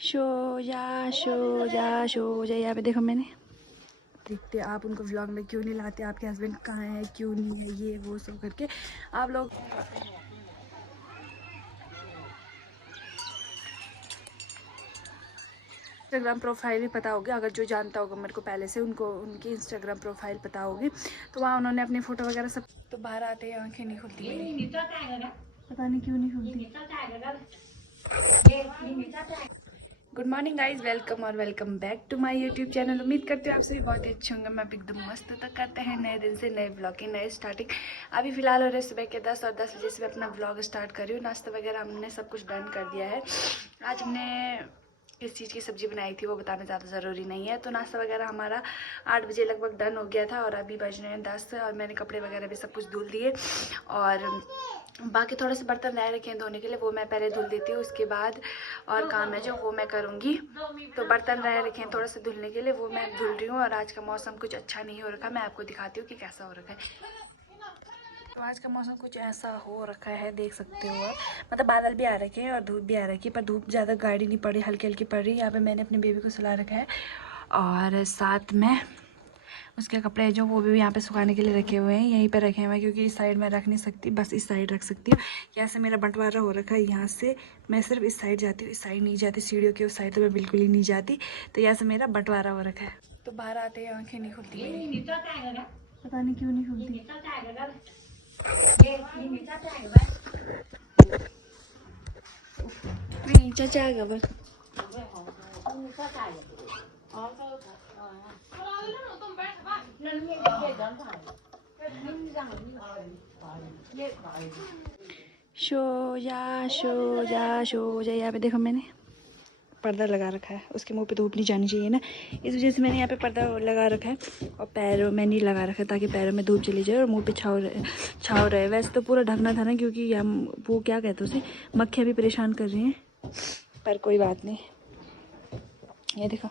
Show जा यहाँ पे देखो मैंने देखते आप उनको व्लॉग में क्यों नहीं लाते, आपके हस्बैंड कहाँ हैं, क्यों नहीं है, ये वो सब करके आप लोग इंस्टाग्राम प्रोफाइल भी पता होगी, अगर जो जानता होगा मेरे को पहले से उनको उनकी इंस्टाग्राम प्रोफाइल पता होगी, तो वहाँ उन्होंने अपनी फ़ोटो वगैरह सब। तो बाहर आते ही आंखें नहीं खुलती, पता नहीं क्यों नहीं खुलती। गुड मॉर्निंग गाइज, वेलकम और welcome back to my YouTube channel. उम्मीद करते हो आप सभी बहुत ही अच्छे होंगे। मैं एकदम मस्त तक करते हैं नए दिन से नए ब्लॉग की नए स्टार्टिंग। अभी फिलहाल हो रहे सुबह के 10 और 10 बजे से मैं अपना ब्लॉग स्टार्ट कर रही हूँ। नाश्ता वगैरह हमने सब कुछ डन कर दिया है। आज हमने किस चीज़ की सब्ज़ी बनाई थी वो बताना ज़्यादा ज़रूरी नहीं है। तो नाश्ता वगैरह हमारा 8 बजे लगभग डन हो गया था और अभी बज रहे हैं 10 और मैंने कपड़े वगैरह भी सब कुछ धुल दिए और बाकी थोड़े से बर्तन रह रखे हैं धोने के लिए, वो मैं पहले धुल देती हूँ, उसके बाद और काम है जो वो मैं करूँगी। तो बर्तन रह रखे हैं थोड़े से धुलने के लिए, वो मैं धुल रही हूँ। और आज का मौसम कुछ अच्छा नहीं हो रखा, मैं आपको दिखाती हूँ कि कैसा हो रखा है। तो आज का मौसम कुछ ऐसा हो रखा है, देख सकते हो आप, मतलब बादल भी आ रखे हैं और धूप भी आ रखी है, पर धूप ज़्यादा गाढ़ी नहीं पड़ी, हल्की हल्की पड़ रही है। यहाँ पे मैंने अपने बेबी को सुला रखा है और साथ में उसके कपड़े जो वो भी यहाँ पे सुखाने के लिए रखे हुए हैं, यहीं पे रखे हुए हैं क्योंकि इस साइड मैं रख नहीं सकती, बस इस साइड रख सकती हूँ। यहाँ से मेरा बंटवारा हो रखा है, यहाँ से मैं सिर्फ इस साइड जाती हूँ, इस साइड नहीं जाती, सीढ़ियों की उस साइड तो मैं बिल्कुल ही नहीं जाती। तो यहाँ से मेरा बंटवारा हो रखा है। तो बाहर आते ही आंखें नहीं खुलती मेरी, पता नहीं क्यों नहीं खुलती। चाचा आएगा बस। शो जा यहाँ पे देखो मैंने पर्दा लगा रखा है, उसके मुंह पे धूप नहीं जानी चाहिए ना, इस वजह से मैंने यहाँ पे पर्दा लगा रखा है। और पैरों में नहीं लगा रखा है ताकि पैरों में धूप चली जाए और मुंह पे छाव रहे। वैसे तो पूरा ढकना था ना, क्योंकि हम वो क्या कहते हैं उसे, मक्खियाँ भी परेशान कर रही हैं, पर कोई बात नहीं। ये देखो।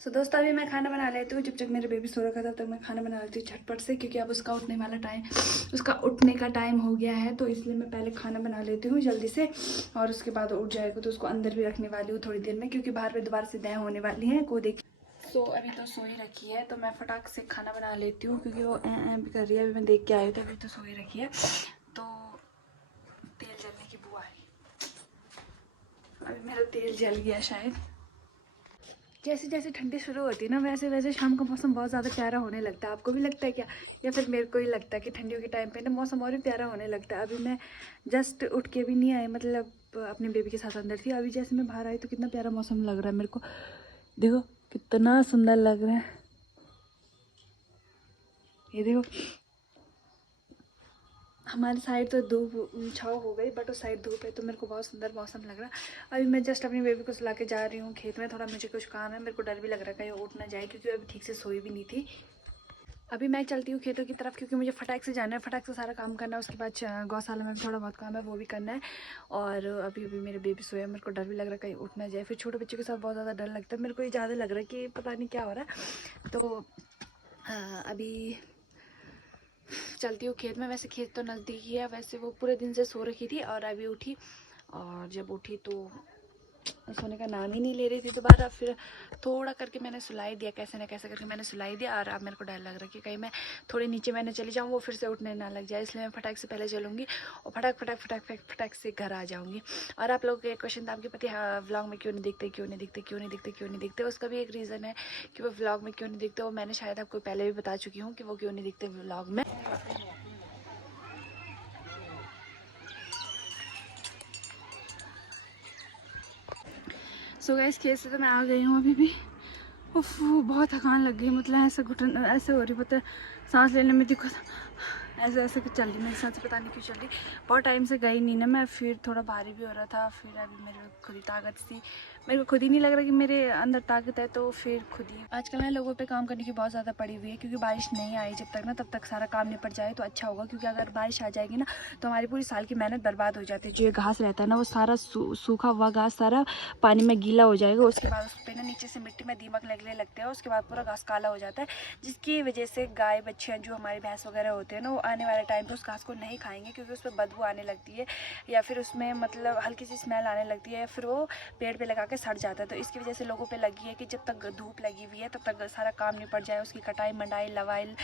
सो दोस्तों अभी मैं खाना बना लेती हूँ, जब तक मेरे बेबी सो रखा था तब मैं खाना बना लेती हूँ झटपट से, क्योंकि अब उसका उठने का टाइम हो गया है, तो इसलिए मैं पहले खाना बना लेती हूँ जल्दी से। और उसके बाद उठ जाएगा तो उसको अंदर भी रखने वाली हूँ थोड़ी देर में, क्योंकि बाहर पे दोबारा से दया होने वाली है को देख। सो अभी तो सोई रखी है, तो मैं फटाक से खाना बना लेती हूँ, क्योंकि वो भी कर रही है। अभी मैं देख के आई थी, अभी तो सोई रखी है, तो तेल जलने की बुआ है। अभी मेरा तेल जल गया शायद। जैसे जैसे ठंडी शुरू होती है ना, वैसे वैसे शाम का मौसम बहुत ज़्यादा प्यारा होने लगता है। आपको भी लगता है क्या, या फिर मेरे को ही लगता है कि ठंडियों के टाइम पे ना मौसम और भी प्यारा होने लगता है। अभी मैं जस्ट उठ के भी नहीं आई, मतलब अपने बेबी के साथ अंदर थी, अभी जैसे मैं बाहर आई तो कितना प्यारा मौसम लग रहा है मेरे को। देखो कितना सुंदर लग रहा है, ये देखो। हमारी साइड तो धूप छाव हो गई, बट उस साइड धूप है, तो मेरे को बहुत सुंदर मौसम लग रहा है। अभी मैं जस्ट अपनी बेबी को सुला के जा रही हूँ खेत में, थोड़ा मुझे कुछ काम है, मेरे को डर भी लग रहा है कहीं उठ ना जाए, क्योंकि अभी ठीक से सोई भी नहीं थी। अभी मैं चलती हूँ खेतों की तरफ, क्योंकि मुझे फटाक से जाना है, फटाक से सारा काम करना है। उसके बाद गौशाला में भी थोड़ा बहुत काम है, वो भी करना है। और अभी अभी मेरे बेबी सोया, मेरे को डर भी लग रहा है कहीं उठ ना जाए, फिर छोटे बच्चों के साथ बहुत ज़्यादा डर लगता है मेरे को। ये ज़्यादा लग रहा है कि पता नहीं क्या हो रहा है। तो अभी चलती हूँ खेत में। वैसे खेत तो नज़दीक ही है, वैसे वो पूरे दिन से सो रखी थी और अभी उठी, और जब उठी तो सोने का नाम ही नहीं ले रही थी दोबारा। फिर थोड़ा करके मैंने सुलाई दिया, कैसे ना कैसे करके मैंने सुलाई दिया। और अब मेरे को डर लग रहा है कि कहीं मैं थोड़ी नीचे मैंने चली जाऊँ, वो फिर से उठने ना लग जाए, इसलिए मैं फटाक से पहले चलूँगी और फटाक से घर आ जाऊँगी। और आप लोगों के क्वेश्चन था, आपके पति व्लॉग में क्यों नहीं दिखते, उसका भी एक रीज़न है कि वो व्लॉग में क्यों नहीं दिखते। वो मैंने शायद आपको पहले भी बता चुकी हूँ कि वो क्यों नहीं दिखते व्लॉग में। सो गाइस खेत से तो मैं आ गई हूँ अभी भी। उफ बहुत थकान लग गई, मतलब ऐसे घुटन ऐसे हो रही, पता है सांस लेने में दिक्कत, ऐसे ऐसे कुछ चल रही मेरे साथ से, पता नहीं क्यों चल रही। बहुत टाइम से गई नहीं ना मैं, फिर थोड़ा भारी भी हो रहा था, फिर अभी मेरे को खुद ही ताकत सी, मेरे को खुद ही नहीं लग रहा कि मेरे अंदर ताकत है, तो फिर खुद ही। आजकल ना लोगों पे काम करने की बहुत ज़्यादा पड़ी हुई है, क्योंकि बारिश नहीं आई जब तक ना, तब तक सारा काम निपट जाए तो अच्छा होगा। क्योंकि अगर बारिश आ जाएगी ना तो हमारी पूरी साल की मेहनत बर्बाद हो जाती है। जो ये घास रहता है ना, वो सारा सूखा हुआ घास सारा पानी में गीला हो जाएगा, उसके बाद उस पर ना नीचे से मिट्टी में दीमक लगने लगते हैं, उसके बाद पूरा घास काला हो जाता है, जिसकी वजह से गाय बच्चे जो हमारे भैंस वगैरह होते हैं ना, वो आने वाले टाइम पे उस घास को नहीं खाएंगे, क्योंकि उस पर बदबू आने लगती है या फिर उसमें मतलब हल्की सी स्मेल आने लगती है, या फिर वो पेड़ पे लगा के सड़ जाता है। तो इसकी वजह से लोगों पे लगी है कि जब तक धूप लगी हुई है तब तक सारा काम निपट जाए, उसकी कटाई मंडाई लवाई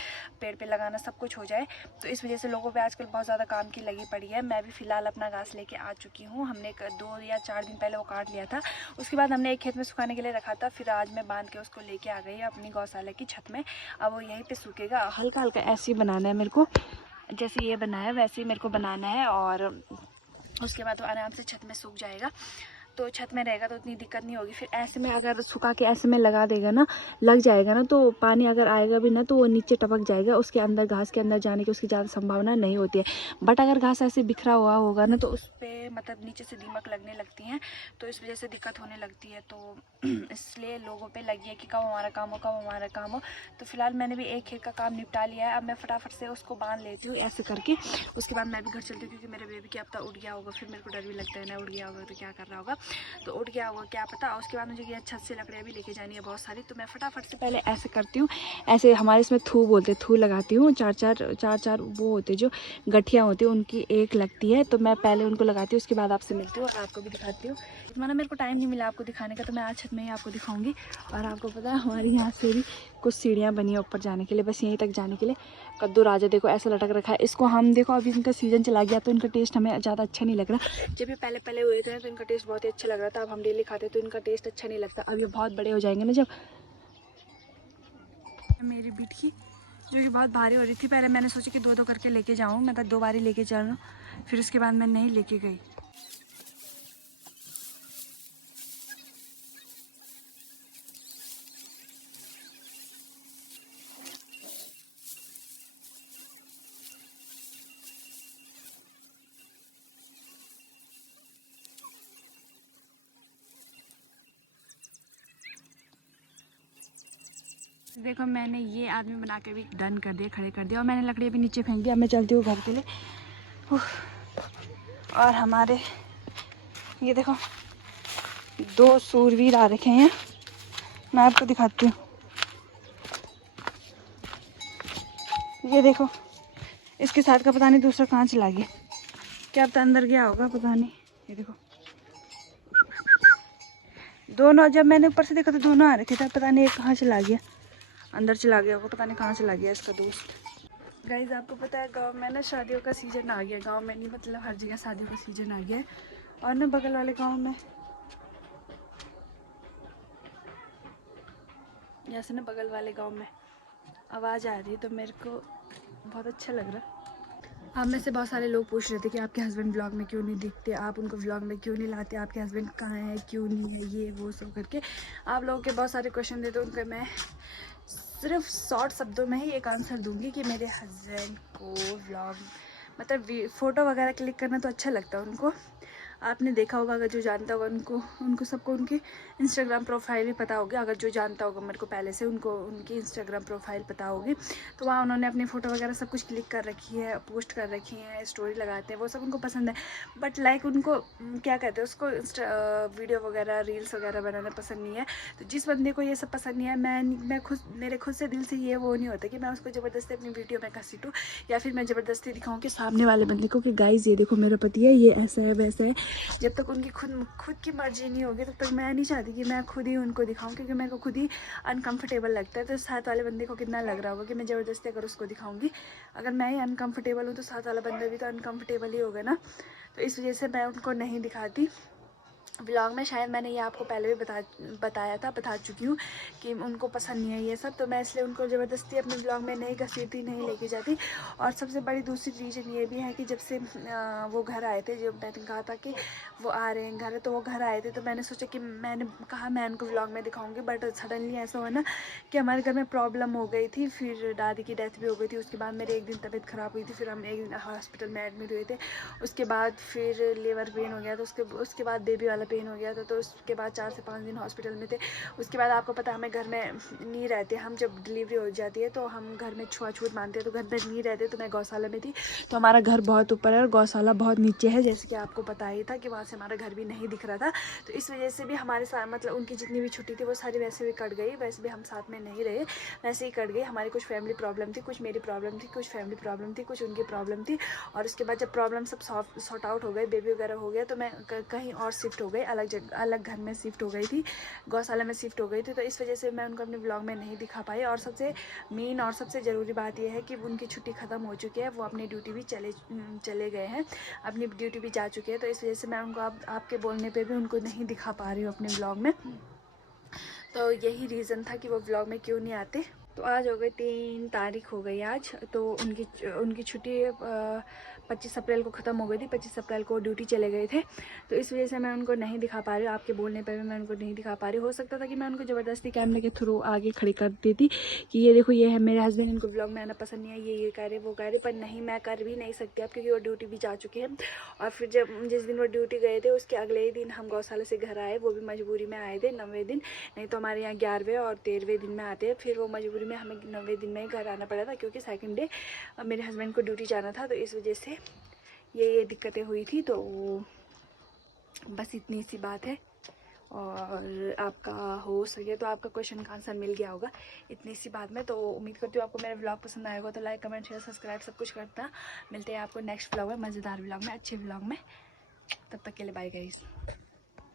पेड़ पे लगाना सब कुछ हो जाए। तो इस वजह से लोगों पे आजकल बहुत ज़्यादा काम की लगी पड़ी है। मैं भी फ़िलहाल अपना घास लेके आ चुकी हूँ। हमने 2 या 4 दिन पहले वो काट लिया था, उसके बाद हमने एक खेत में सुखाने के लिए रखा था, फिर आज मैं बांध के उसको लेके आ गई अपनी गौशाला की छत में। अब वो यहीं पे सूखेगा। हल्का हल्का ऐसे ही बनाना है मेरे को, जैसे ये बनाया वैसे ही मेरे को बनाना है, और उसके बाद वो आराम से छत में सूख जाएगा। तो छत में रहेगा तो उतनी दिक्कत नहीं होगी। फिर ऐसे में अगर सुखा के ऐसे में लगा देगा ना, लग जाएगा ना, तो पानी अगर आएगा भी ना तो वो नीचे टपक जाएगा, उसके अंदर घास के अंदर जाने की उसकी ज़्यादा संभावना नहीं होती है। बट अगर घास ऐसे बिखरा हुआ होगा ना तो उस पर मतलब नीचे से दीमक लगने लगती हैं, तो इस वजह से दिक्कत होने लगती है। तो इसलिए लोगों पे लगी है कि कब हमारा काम हो, कब हमारा काम हो। तो फिलहाल मैंने भी एक खेत का काम निपटा लिया है। अब मैं फटाफट से उसको बांध लेती हूँ ऐसे करके, उसके बाद मैं भी घर चलती हूँ, क्योंकि मेरे बेबी क्या पता उठ गया होगा, फिर मेरे को डर भी लगता है ना उठ गया होगा तो क्या कर रहा होगा, तो उठ गया होगा क्या पता। और उसके बाद मुझे ये छत से लकड़ियाँ भी लेके जानी है बहुत सारी, तो मैं फटाफट से पहले ऐसे करती हूँ। ऐसे हमारे इसमें थू बोलते हैं, थू लगाती हूँ। चार वो होते जो गठियाँ होती हैं उनकी एक लगती है, तो मैं पहले उनको लगाती हूँ, उसके बाद आपसे मिलती हूँ और आपको भी दिखाती हूँ। इतना ना मेरे को टाइम नहीं मिला आपको दिखाने का, तो मैं आज छत में ही आपको दिखाऊंगी। और आपको पता है हमारी यहाँ से भी कुछ सीढ़ियाँ बनी है ऊपर जाने के लिए, बस यहीं तक जाने के लिए। कद्दू राजा देखो ऐसा लटक रखा है, इसको हम देखो अभी इनका सीजन चला गया तो इनका टेस्ट हमें ज़्यादा अच्छा नहीं लग रहा। जब ये पहले पहले हुए थे तो इनका टेस्ट बहुत ही अच्छा लग रहा था, अब हम डेली खाते तो इनका टेस्ट अच्छा नहीं लगता। अब ये बहुत बड़े हो जाएंगे ना जब। मेरी बिटकी जो कि बहुत भारी हो रही थी, पहले मैंने सोचा कि 2-2 करके लेके जाऊँ, मतलब 2 बारी लेके चलूँ, फिर उसके बाद मैं नहीं लेके गई। देखो मैंने ये आदमी बना के भी डन कर दिया, खड़े कर दिया, और मैंने लकड़ी भी नीचे फेंक दिया। मैं चलती हूँ घर के लिए। और हमारे ये देखो 2 सूरवीर आ रखे हैं, मैं आपको दिखाती हूँ। ये देखो इसके साथ का पता नहीं दूसरा कहाँ चला गया, क्या पता अंदर गया होगा, पता नहीं। ये देखो दोनों, जब मैंने ऊपर से देखा तो दोनों आ रखे थे, पता नहीं एक कहाँ चला गया, अंदर चला गया होगा, पता नहीं कहाँ चला गया इसका दोस्त। गाइज आपको पता है गांव में ना शादियों का सीजन आ गया, गांव में नहीं मतलब हर जगह शादियों का सीजन आ गया है। और ना बगल वाले गांव में जैसे ना बगल वाले गांव में आवाज़ आ रही है, तो मेरे को बहुत अच्छा लग रहा है। आप में से बहुत सारे लोग पूछ रहे थे कि आपके हस्बैंड व्लॉग में क्यों नहीं दिखते, आप उनको व्लॉग में क्यों नहीं लाते, आपके हस्बैंड कहाँ हैं, क्यों नहीं है, ये वो सब करके आप लोगों के बहुत सारे क्वेश्चन थे। तो उनका मैं सिर्फ शॉर्ट शब्दों में ही एक आंसर दूंगी कि मेरे हस्बैंड को व्लॉग मतलब फ़ोटो वगैरह क्लिक करना तो अच्छा लगता है उनको। आपने देखा होगा, अगर जो जानता होगा उनको सबको उनकी इंस्टाग्राम प्रोफाइल भी पता होगी। अगर जो जानता होगा मेरे को पहले से, उनको उनकी इंस्टाग्राम प्रोफाइल पता होगी। तो वहाँ उन्होंने अपनी फ़ोटो वगैरह सब कुछ क्लिक कर रखी है, पोस्ट कर रखी है, स्टोरी लगाते हैं, वो सब उनको पसंद है। बट लाइक उनको क्या कहते हैं उसको, वीडियो वगैरह रील्स वगैरह बनाना पसंद नहीं है। तो जिस बंदे को ये सब पसंद नहीं है, मैं खुद मेरे खुद से दिल से ये वो नहीं होता कि मैं उसको ज़बरदस्ती अपनी वीडियो में घसीटूँ, या फिर मैं ज़बरदस्ती दिखाऊँ कि सामने वाले बंदे को कि गाइज़ ये देखो मेरा पति है, ये ऐसा है वैसा है। जब तक उनकी खुद की मर्जी नहीं होगी तब तक मैं नहीं चाहती कि मैं खुद ही उनको दिखाऊं, क्योंकि मेरे को खुद ही अनकंफर्टेबल लगता है। तो साथ वाले बंदे को कितना लग रहा होगा कि मैं ज़बरदस्ती अगर उसको दिखाऊंगी, अगर मैं ही अनकंफर्टेबल हूँ तो साथ वाला बंदा भी तो अनकंफर्टेबल ही होगा ना। तो इस वजह से मैं उनको नहीं दिखाती व्लॉग में। शायद मैंने ये आपको पहले भी बता चुकी हूँ कि उनको पसंद नहीं है ये सब, तो मैं इसलिए उनको ज़बरदस्ती अपने व्लॉग में नहीं घसीटती, नहीं लेके जाती। और सबसे बड़ी दूसरी रीज़न ये भी है कि जब से वो घर आए थे, जो मैंने कहा था कि वो आ रहे हैं घर, तो वो घर आए थे, तो मैंने सोचा कि मैंने कहा मैं उनको व्लॉग में दिखाऊंगी। बट सडनली ऐसा हुआ ना कि हमारे घर में प्रॉब्लम हो गई थी, फिर दादी की डेथ भी हो गई थी। उसके बाद मेरी एक दिन तबीयत ख़राब हुई थी, फिर हम एक दिन हॉस्पिटल में एडमिट हुए थे। उसके बाद फिर लीवर पेन हो गया, तो उसके बाद बेबी वाला पेन हो गया था, तो उसके बाद 4 से 5 दिन हॉस्पिटल में थे। उसके बाद आपको पता हमें घर में नहीं रहते, हम जब डिलीवरी हो जाती है तो हम घर में छुआछूत मानते हैं, तो घर में नहीं रहते। तो मैं गौशाला में थी, तो हमारा घर बहुत ऊपर है और गौशाला बहुत नीचे है, जैसे कि आपको पता ही था कि वहाँ से हमारा घर भी नहीं दिख रहा था। तो इस वजह से भी हमारे साथ मतलब उनकी जितनी भी छुट्टी थी वो सारी वैसे भी कट गई, वैसे भी हम साथ में नहीं रहे, वैसे ही कट गई। हमारी कुछ फैमिली प्रॉब्लम थी, कुछ मेरी प्रॉब्लम थी, कुछ फैमिली प्रॉब्लम थी, कुछ उनकी प्रॉब्लम थी। और उसके बाद जब प्रॉब्लम सब सॉर्ट आउट हो गए, बेबी वगैरह हो गया, तो मैं कहीं और शिफ्ट हो गई, अलग जगह अलग घर में शिफ्ट हो गई थी, गौशाला में शिफ्ट हो गई थी। तो इस वजह से मैं उनको अपने ब्लॉग में नहीं दिखा पाई। और सबसे मेन और सबसे ज़रूरी बात यह है कि उनकी छुट्टी ख़त्म हो चुकी है, वो अपनी ड्यूटी भी चले गए हैं, अपनी ड्यूटी भी जा चुके हैं। तो इस वजह से मैं उनको आपके बोलने पे भी उनको नहीं दिखा पा रही हूँ अपने ब्लॉग में। तो यही रीज़न था कि वो ब्लॉग में क्यों नहीं आते। तो आज हो गई 3 तारीख हो गई आज, तो उनकी छुट्टी 25 अप्रैल को ख़त्म हो गई थी, 25 अप्रैल को ड्यूटी चले गए थे। तो इस वजह से मैं उनको नहीं दिखा पा रही हूँ, आपके बोलने पर भी मैं उनको नहीं दिखा पा रही। हो सकता था कि मैं उनको ज़बरदस्ती कैमरे के थ्रू आगे खड़ी कर देती कि ये देखो ये है मेरे हस्बैंड, इनको ब्लॉग में आना पसंद नहीं है, ये कह रहे वो कह रहे, पर नहीं, मैं कर भी नहीं सकती अब, क्योंकि वो ड्यूटी भी जा चुके हैं। और फिर जिस दिन वो ड्यूटी गए थे उसके अगले ही दिन हम गौशाला से घर आए, वो भी मजबूरी में आए थे 9वें दिन, नहीं तो हमारे यहाँ 11वें और 13वें दिन में आते हैं। फिर वो मजबूरी में हमें 9वें दिन में ही घर आना पड़ा था, क्योंकि सेकंड डे मेरे हस्बैंड को ड्यूटी जाना था। तो इस वजह से ये दिक्कतें हुई थी। तो बस इतनी सी बात है। और आपका हो सके तो आपका क्वेश्चन का आंसर मिल गया होगा इतनी सी बात में। तो उम्मीद करती हूँ आपको मेरा व्लॉग पसंद आएगा, तो लाइक कमेंट शेयर सब्सक्राइब सब कुछ करना। मिलते हैं आपको नेक्स्ट व्लॉग में, मज़ेदार व्लॉग में, अच्छे व्लॉग में। तब तक के लिए बाय गाइस।